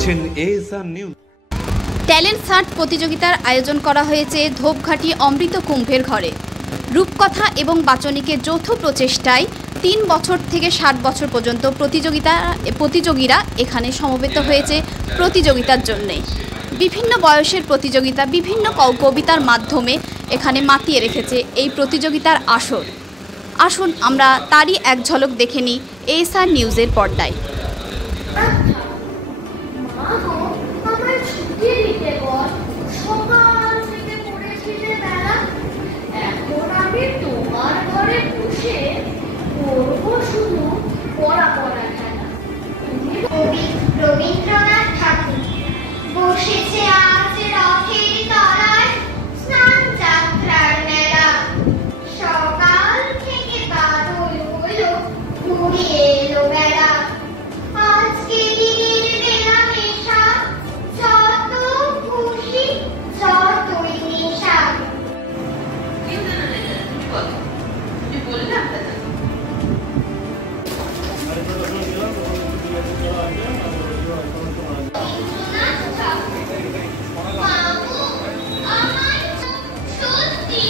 দেখছেন ASR news. Talent search প্রতিযোগিতার আয়োজন করা হয়েছে ধূপঘাটি অমৃত কুম্ভের ঘরে। রূপকথা এবং বাচনিকের যৌথ প্রচেষ্টায় 3 বছর থেকে 60 বছর পর্যন্ত প্রতিযোগীরা এখানে সমবেত হয়েছে প্রতিযোগিতার জন্যে। বিভিন্ন বয়সের প্রতিযোগিতা বিভিন্ন কবিতার মাধ্যমে এখানে মাতিয়ে রেখেছে এই প্রতিযোগিতার আসর। আসুন আমরা তারই এক ঝলক দেখে নিই এএসআর নিউজের পর্দায়। রবীন্দ্রনাথ ঠাকুর বসেছে আজ রথের তলায়, স্নান যাত্রার মেলা। সকাল থেকে বাদল হলো, ঘুরিয়ে এলো বেলা। আজকে দিনের বেলা মেশা, যত খুশি যতই নেশা। বাবু, আমার সত্যি